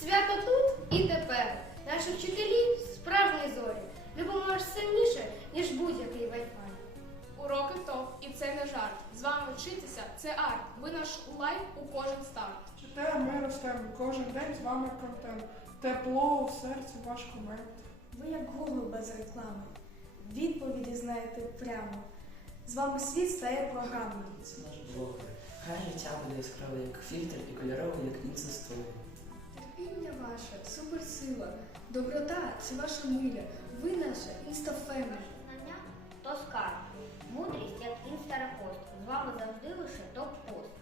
Свято тут і тепер. Наші вчителі справжні зорі. Ви аж сильніше, ніж будь-який Wi-Fi. Уроки топ, і це не жарт. З вами вчитися це арт. Ви наш лайк у кожен старт. Чите, ми ростемо, кожен день з вами контент. Тепло у серці ваш комент. Ви як Google без реклами. Відповіді знаєте прямо. З вами світ стає програмою. Це наш блогер. Хай життя буде яскраве, як фільтр і кольорове, як інцестове. Доброта це ваша миля, ви наша інстафемі. Знання то скарб. Мудрість, як інстарапост. З вами завжди лише топ-пост.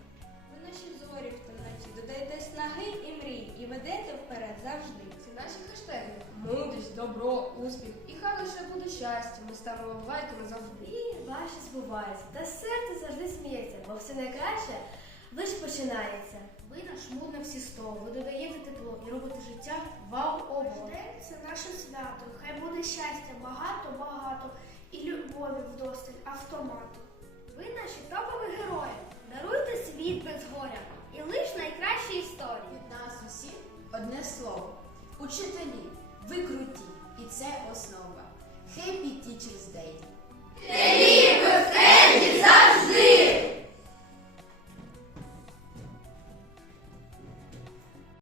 Ви наші зорі в темноті, додаєте снаги і мрій і ведете вперед завжди. Це наші хештеги. Мудрість, добро, успіх. І хай лише буде щастя. Ми ставимо лайки завжди. І ваші збуваються. Та серце завжди сміється, бо все найкраще. Лиш починається. Ви наш мур на всі сто, ви додаєте тепло і робите життя ваше свято, хай буде щастя багато-багато і любові вдосталь автомату. Ви наші топові герої, даруйте світ без горя і лиш найкращі історії. Від нас усіх одне слово. Учителі, ви круті, і це основа. Happy Teachers Day!